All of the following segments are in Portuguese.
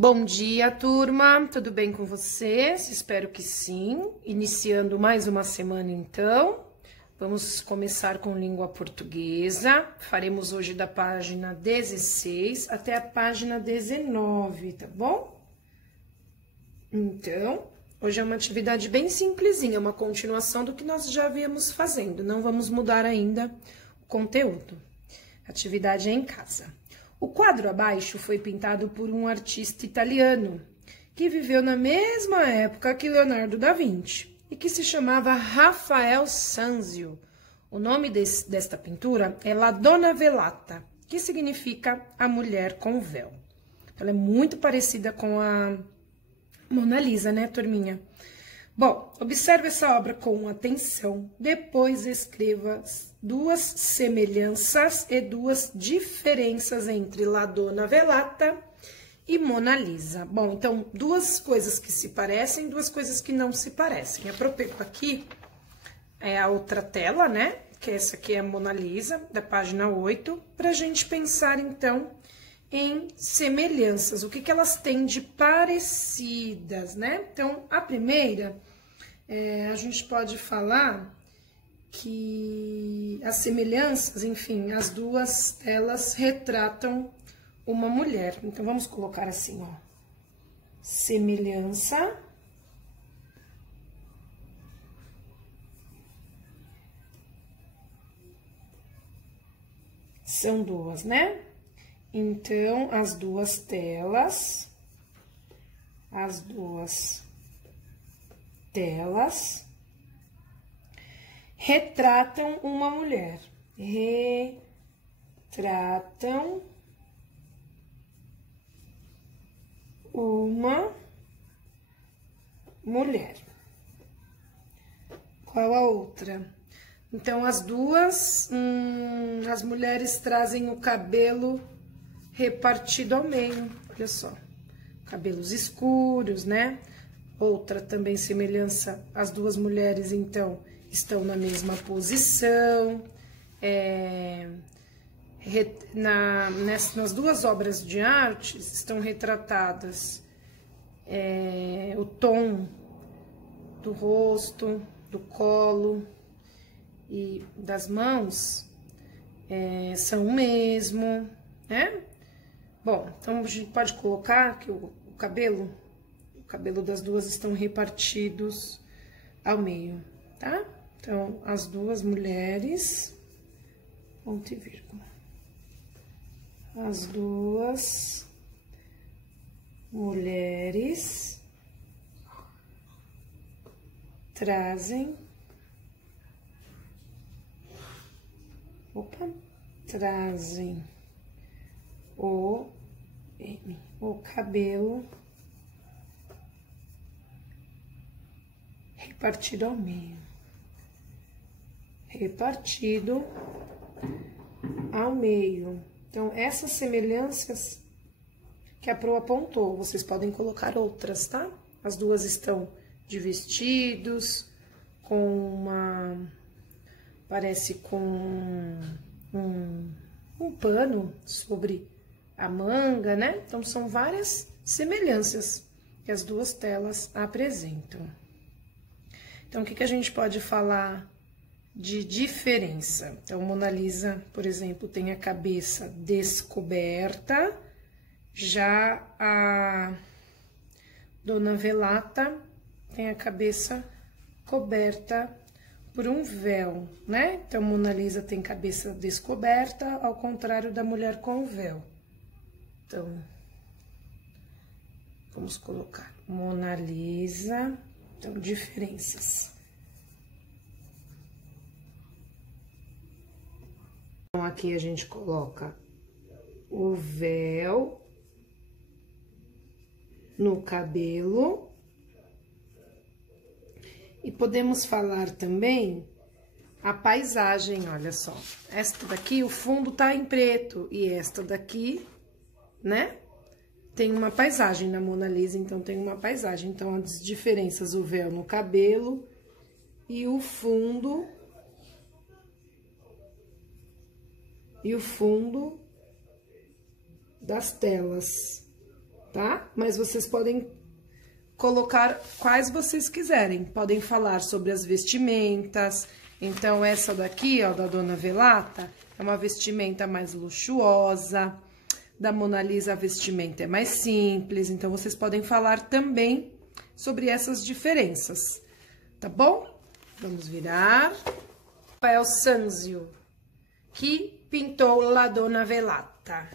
Bom dia, turma! Tudo bem com vocês? Espero que sim. Iniciando mais uma semana, então. Vamos começar com língua portuguesa. Faremos hoje da página 16 até a página 19, tá bom? Então, hoje é uma atividade bem simplesinha, uma continuação do que nós já viemos fazendo. Não vamos mudar ainda o conteúdo. Atividade é em casa. O quadro abaixo foi pintado por um artista italiano, que viveu na mesma época que Leonardo da Vinci, e que se chamava Rafael Sanzio. O nome desta pintura é La Donna Velata, que significa a mulher com véu. Ela é muito parecida com a Mona Lisa, né, turminha? Bom, observe essa obra com atenção, depois escreva duas semelhanças e duas diferenças entre La Donna Velata e Mona Lisa. Bom, então, duas coisas que se parecem, duas coisas que não se parecem. Aproveito aqui é a outra tela, né? Que essa aqui é a Mona Lisa, da página 8, pra gente pensar, então, em semelhanças, o que elas têm de parecidas, né? Então, a primeira, a gente pode falar que as semelhanças, enfim, as duas, elas retratam uma mulher. Então, vamos colocar assim, ó, semelhança, são duas, né? Então, as duas telas retratam uma mulher. Retratam uma mulher. Qual a outra? Então, as duas, as mulheres trazem o cabelo repartido ao meio, olha só, cabelos escuros, né? Outra também semelhança, as duas mulheres, então, estão na mesma posição. Nas duas obras de arte estão retratadas o tom do rosto, do colo e das mãos, são o mesmo, né? Bom, então a gente pode colocar que o cabelo das duas estão repartidos ao meio, tá? Então, as duas mulheres, ponto e vírgula. As duas mulheres trazem, o cabelo repartido ao meio. Repartido ao meio. Então, essas semelhanças que a Pro apontou, vocês podem colocar outras, tá? As duas estão de vestidos, parece com um pano sobre a manga, né? Então, são várias semelhanças que as duas telas apresentam. Então, o que a gente pode falar de diferença? Então, Mona Lisa, por exemplo, tem a cabeça descoberta, já a Donna Velata tem a cabeça coberta por um véu, né? Então, Mona Lisa tem cabeça descoberta, ao contrário da mulher com véu. Então, vamos colocar Mona Lisa, então, diferenças. Então, aqui a gente coloca o véu no cabelo. E podemos falar também a paisagem, olha só. Esta daqui, o fundo tá em preto, e esta daqui, né? Tem uma paisagem na Mona Lisa, então tem uma paisagem. Então, as diferenças, o véu no cabelo e o fundo das telas. tá? Mas vocês podem colocar quais vocês quiserem. Podem falar sobre as vestimentas. Então, essa daqui, ó, da Dona Velata, é uma vestimenta mais luxuosa. Da Mona Lisa, a vestimenta é mais simples. Então, vocês podem falar também sobre essas diferenças, tá bom? Vamos virar. Rafael Sanzio, que pintou La Donna Velata.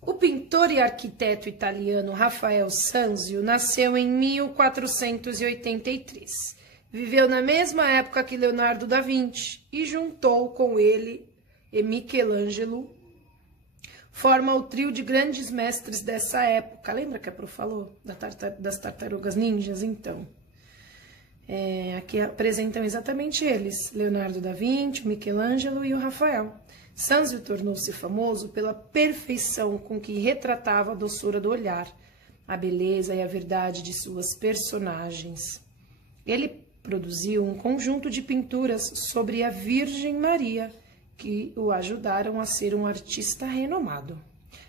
O pintor e arquiteto italiano Rafael Sanzio nasceu em 1483. Viveu na mesma época que Leonardo da Vinci e juntou com ele e Michelangelo. Forma o trio de grandes mestres dessa época. Lembra que a Pro falou das tartarugas ninjas? Então, aqui apresentam exatamente eles, Leonardo da Vinci, o Michelangelo e o Rafael. Sanzio tornou-se famoso pela perfeição com que retratava a doçura do olhar, a beleza e a verdade de suas personagens. Ele produziu um conjunto de pinturas sobre a Virgem Maria, que o ajudaram a ser um artista renomado.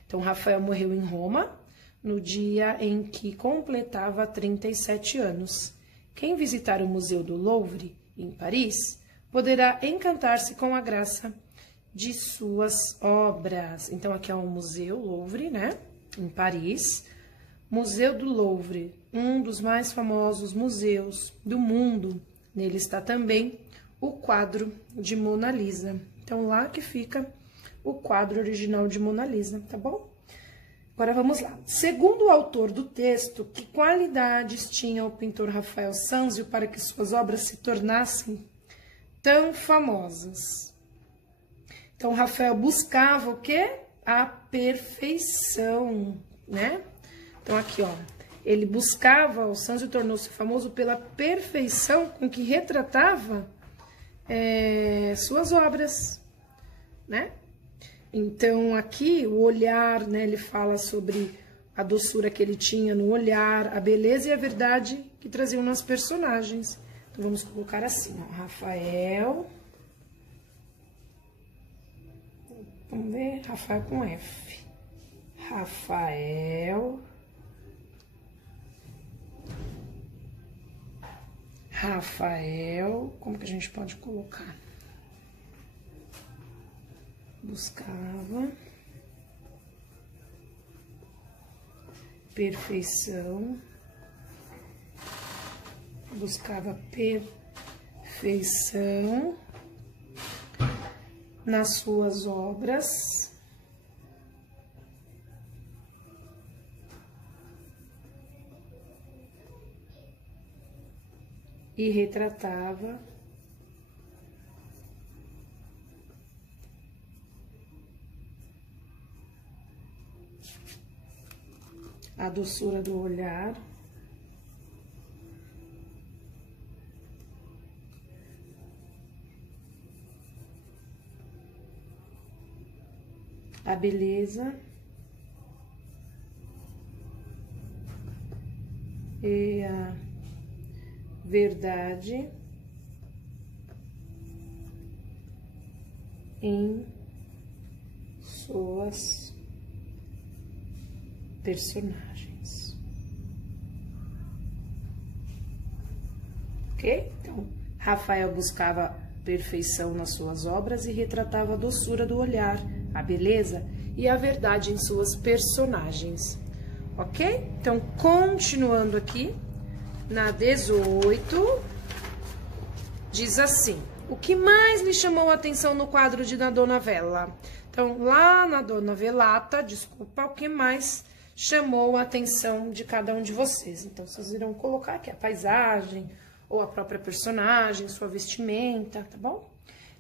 Então, Rafael morreu em Roma, no dia em que completava 37 anos. Quem visitar o Museu do Louvre, em Paris, poderá encantar-se com a graça de suas obras. Então, aqui é o Museu Louvre, né? Em Paris. Museu do Louvre, um dos mais famosos museus do mundo. Nele está também o quadro de Mona Lisa. Então, lá que fica o quadro original de Mona Lisa, tá bom? Agora, vamos lá. Segundo o autor do texto, que qualidades tinha o pintor Rafael Sanzio para que suas obras se tornassem tão famosas? Então, Rafael buscava o quê? A perfeição, né? Então, aqui, ó, ele buscava, o Sanzio tornou-se famoso pela perfeição com que retratava suas obras, né? Então, aqui, o olhar, né, ele fala sobre a doçura que ele tinha no olhar, a beleza e a verdade que traziam nas personagens. Então, vamos colocar assim, ó, Rafael. Vamos ver, Rafael com F. Rafael, como que a gente pode colocar? Buscava perfeição, nas suas obras e retratava a doçura do olhar, a beleza e a verdade em suas personagens. Ok? Então, Rafael buscava perfeição nas suas obras e retratava a doçura do olhar, a beleza e a verdade em suas personagens. Ok? Então, continuando aqui, na 18, diz assim: o que mais lhe chamou a atenção no quadro de Na Donna Vella? Então, lá na Donna Velata, desculpa, o que mais chamou a atenção de cada um de vocês? Então, vocês irão colocar aqui a paisagem, ou a própria personagem, sua vestimenta, tá bom?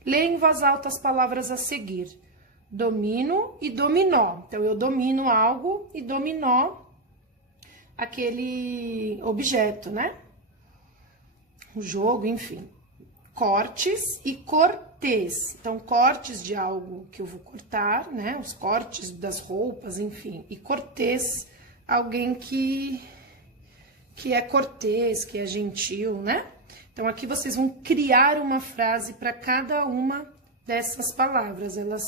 Lê em voz alta as palavras a seguir. Domino e dominó. Então, eu domino algo e dominó aquele objeto, né? O jogo, enfim. Cortes e cortês. Então, cortes de algo que eu vou cortar, né? Os cortes das roupas, enfim. E cortês, alguém que é cortês, que é gentil, né? Então, aqui vocês vão criar uma frase para cada uma dessas palavras. Elas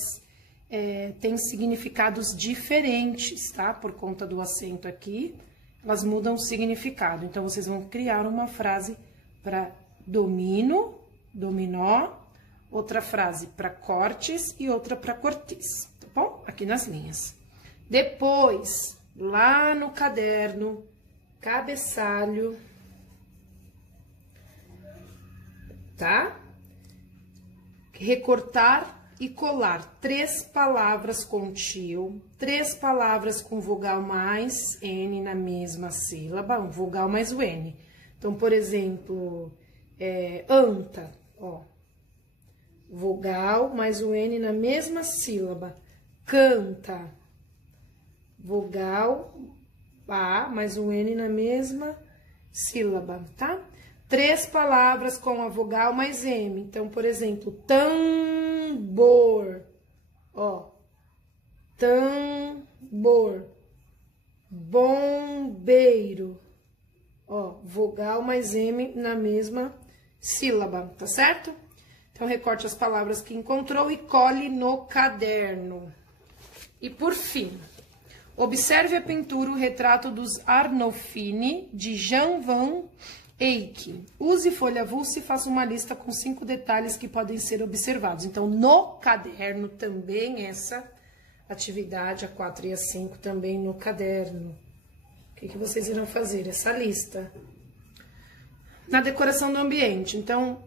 têm significados diferentes, tá? Por conta do acento aqui, elas mudam o significado. Então, vocês vão criar uma frase para domino, dominó, outra frase para cortes e outra para cortês, tá bom? Aqui nas linhas. Depois, lá no caderno, cabeçalho, tá? Recortar e colar 3 palavras com tio, 3 palavras com vogal mais N na mesma sílaba, um vogal mais o N. Então, por exemplo, anta, ó, vogal mais o N na mesma sílaba. Canta, vogal A mais o N na mesma sílaba, tá? 3 palavras com a vogal mais M. Então, por exemplo, tambor, ó, tambor, bombeiro, ó, vogal mais M na mesma sílaba, tá certo? Então, recorte as palavras que encontrou e cole no caderno. E, por fim, observe a pintura O Retrato dos Arnolfini, de Jan van Eyck. Use folha avulsa e faça uma lista com 5 detalhes que podem ser observados. Então, no caderno também essa atividade, a 4 e a 5, também no caderno. O que vocês irão fazer? Essa lista. Na decoração do ambiente, então,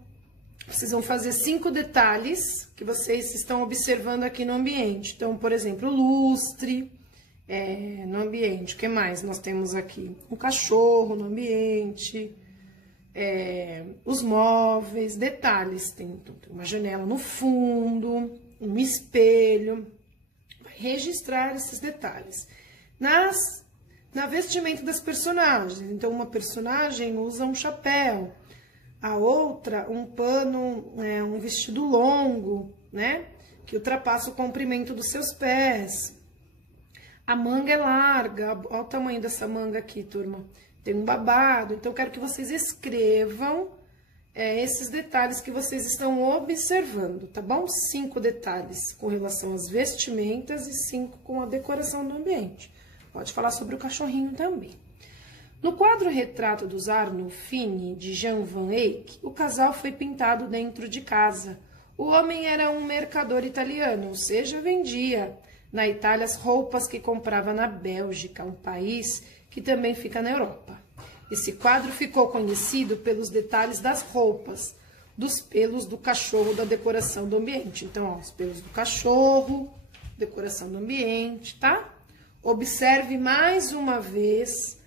vocês vão fazer 5 detalhes que vocês estão observando aqui no ambiente. Então, por exemplo, lustre no ambiente. O que mais nós temos aqui? Um cachorro no ambiente, os móveis, detalhes. Tem uma janela no fundo, um espelho. Vai registrar esses detalhes. Na vestimenta das personagens. Então, uma personagem usa um chapéu. A outra, um pano, um vestido longo, né? Que ultrapassa o comprimento dos seus pés. A manga é larga, olha o tamanho dessa manga aqui, turma. Tem um babado, então eu quero que vocês escrevam esses detalhes que vocês estão observando, tá bom? 5 detalhes com relação às vestimentas e 5 com a decoração do ambiente. Pode falar sobre o cachorrinho também. No quadro Retrato dos Arnolfini, de Jan van Eyck, o casal foi pintado dentro de casa. O homem era um mercador italiano, ou seja, vendia na Itália as roupas que comprava na Bélgica, um país que também fica na Europa. Esse quadro ficou conhecido pelos detalhes das roupas, dos pelos do cachorro, da decoração do ambiente. Então, ó, os pelos do cachorro, decoração do ambiente, tá? Observe mais uma vez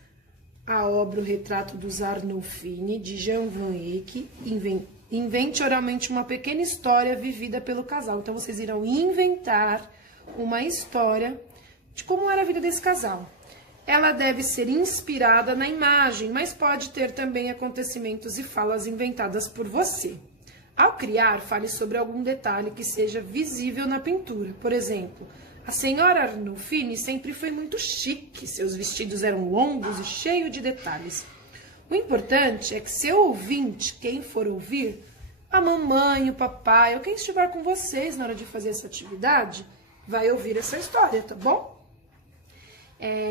a obra O Retrato dos Arnolfini, de Jan van Eyck. Invente oralmente uma pequena história vivida pelo casal. Então, vocês irão inventar uma história de como era a vida desse casal. Ela deve ser inspirada na imagem, mas pode ter também acontecimentos e falas inventadas por você. Ao criar, fale sobre algum detalhe que seja visível na pintura. Por exemplo, a senhora Arnolfini sempre foi muito chique, seus vestidos eram longos e cheios de detalhes. O importante é que seu ouvinte, quem for ouvir, a mamãe, o papai ou quem estiver com vocês na hora de fazer essa atividade, vai ouvir essa história, tá bom?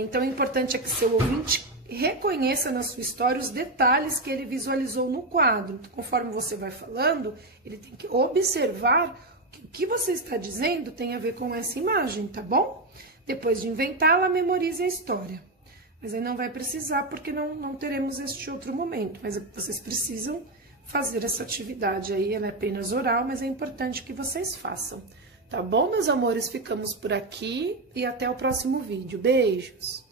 Então, o importante é que seu ouvinte reconheça na sua história os detalhes que ele visualizou no quadro. Conforme você vai falando, ele tem que observar o que você está dizendo tem a ver com essa imagem, tá bom? Depois de inventá-la, memorize a história. Mas aí não vai precisar, porque não teremos este outro momento. Mas vocês precisam fazer essa atividade aí, ela é apenas oral, mas é importante que vocês façam. Tá bom, meus amores? Ficamos por aqui e até o próximo vídeo. Beijos!